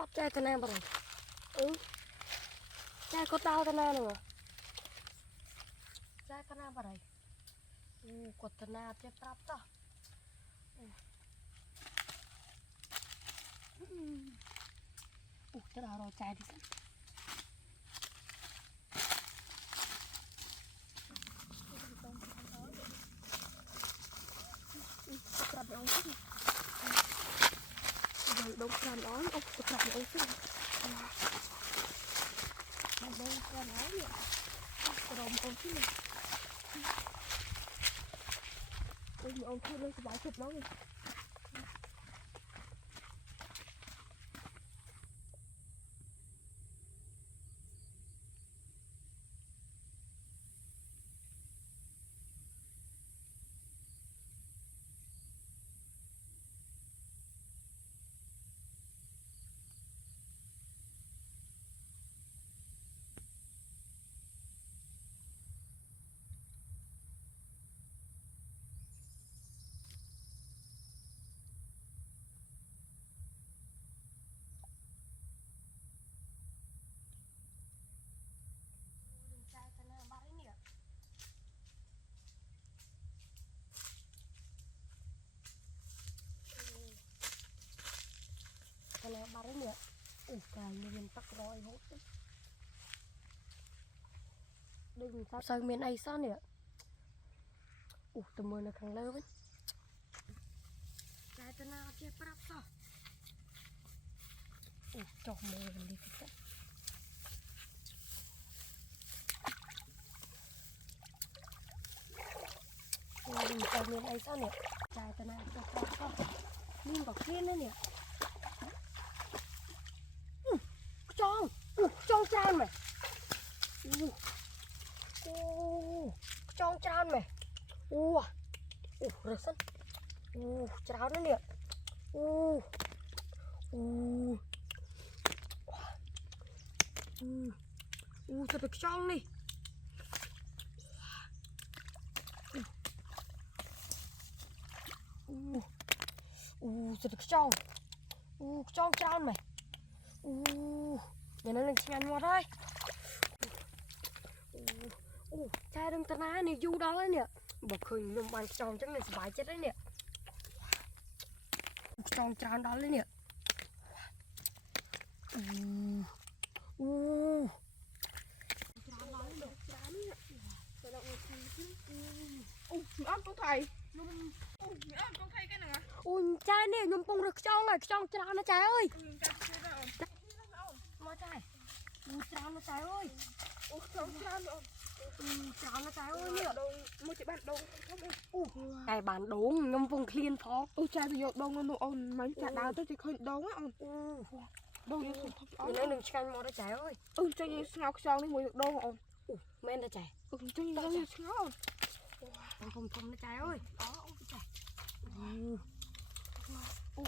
bắt trai ta na bảo trai có tao ta na nữa trai ta na bảo quật ta na trai prap ta ta đào rồi trai đi xem prap ông chứ đông prap ông prap ông chứ đông prap ông nè đông ông chứ nè ông thôi lên cái bãi chụp nó đi này barang ya, kayaknya tak roy hot. Đừng sao miền này sao nè, tụi mình là khang lơ với. Cái tên nào chơi prap sao? Chọc mồi mình đi thích. Đừng sao miền này sao nè, cái tên nào chơi prap sao? Liên vào kia nữa nè. Trong chan mày trong chan mày rất sân cháo nữa nè thật được trong đi thật được trong chan mày để nó lên nhanh qua thôi trai đừng tên á này du đó đấy nè bật hình lùm bàn tròn chắc này phải chết đấy nè tròn tròn đó đấy nè ăn tôi thầy ăn tôi thầy cái này trai nè nhung bông được trong này trong tròn nó trái ơi mà trai tròn nó trái ơi tròn nó trái ơi nè mua chị bạn đông cái bàn đốn ngâm vùng clean phó trai thì dột đông nó ôn mấy chả đào tôi thì khơi đông á đông như không nên đừng canh mò nó trái ơi cho như ngọc xong đi mua được đông ôn men nó trái cho như ngọc không nó trái ơi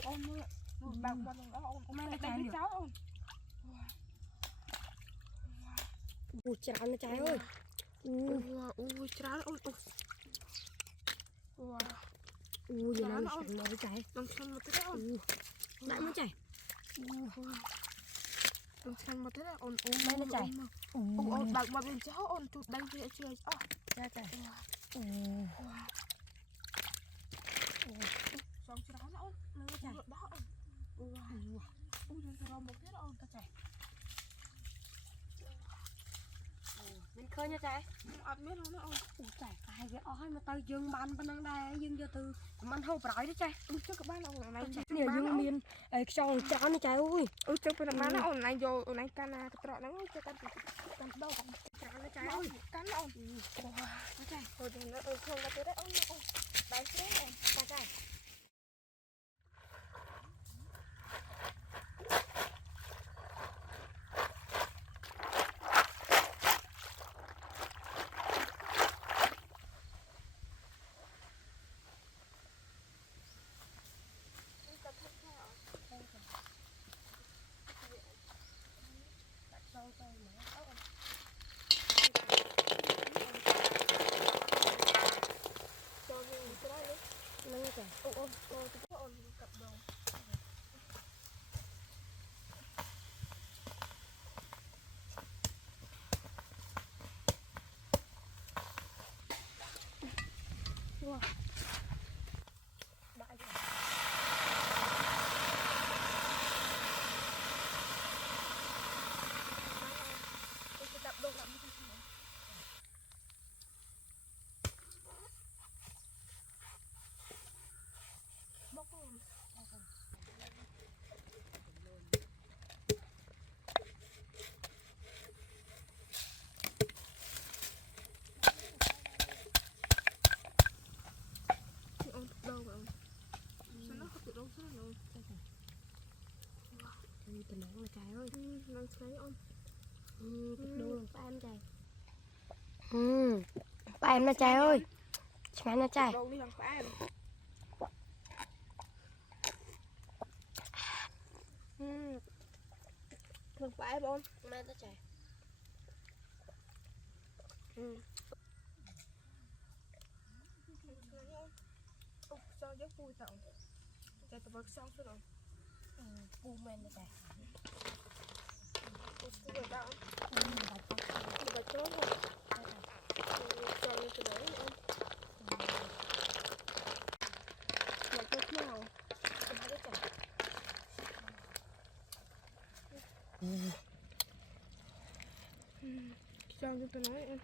ôn bạn men nó trái trái cháu ôn tròn nó trái ơi trái ôn giờ nó nó trái đông xanh một thế ôn lại nó chảy đông xanh một thế ôn men nó chảy bạn mà bên cháu ôn tụt đang kia chơi ra chảy xong trái nó ôn nó chảy đó ôn rồi một thế ôn ta chảy bên khơi nha trai ăn biết không nó trai ai cái ói mà tao dương ban bên đang đây dương cho từ mình không phải đó trai trước các bạn ông này nhiều dương miên trong chán trai ơi trước các bạn ông này vô ông này cana cái trọ nó cho ta đâu chán trai ơi cắn ông trai rồi nó không là tới đấy ông đấy thế trai tụi nó là trái ơi. Nâng thấy ôn. Thịt đu lòng ba em trái. Ba em là trái ơi. Ngắn là trái. Đâu đi làm phải em. Lần phải em ôn. Mẹ nó trái. Sao giấc vui tao. Chạy tao vật xong rồi. Pu men là trái. Bây giờ tao. Bây giờ chốt rồi. Cho lên từ đấy em. Là chốt nào? Em thấy cái trái. Cho lên từ đấy em.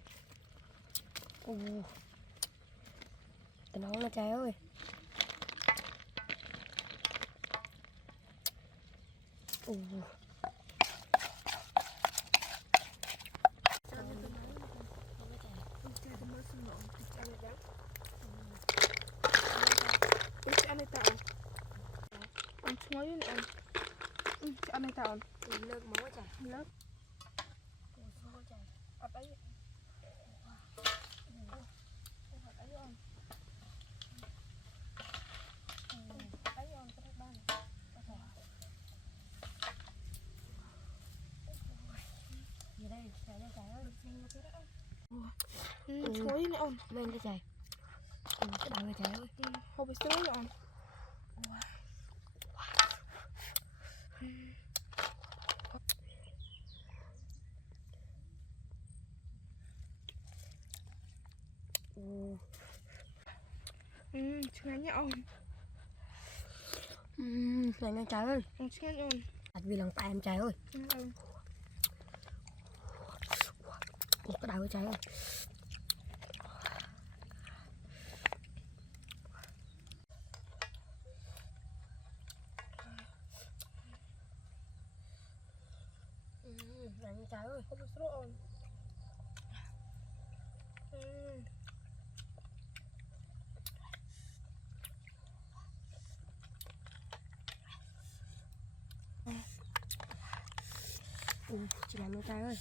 Tụi nó là trái ơi. Anh này tạo anh nói với anh anh này tạo Lớp máu trái. lớp Số trái. ở đấy Gì đây? Trái là trái ơi. nói với anh Lên cái trái. Cái đầu là trái ơi. không bị sướng rồi ngắn nhá ông Lên cái trái ơi. ngắn ông Đặt vì lòng ba em trái ơi. Cái đầu cái trái ơi. Lên cái trái ơi. không bị sướng ông Chị làm cái trái ơi.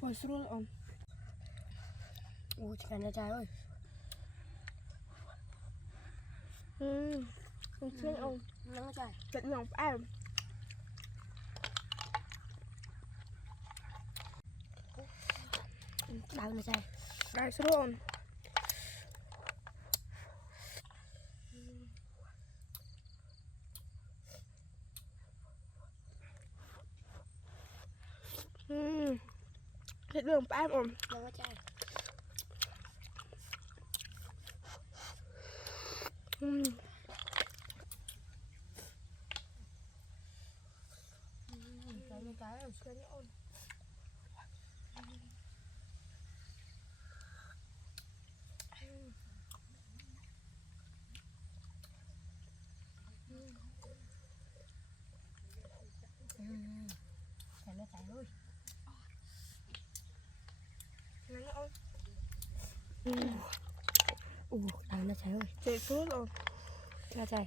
phải sướng ông Chị làm cái trái ơi. sướng ông Nắng cái trái. tận lòng em Đầu là trái. đại sướng ông cái đường em ông Nắng cái trái. Lên cái trái ơi. ngắn nhá ông Làm cái trái ơi. ngắn nhá ông Đầu là trái ơi. chạy sướng ông Là trái.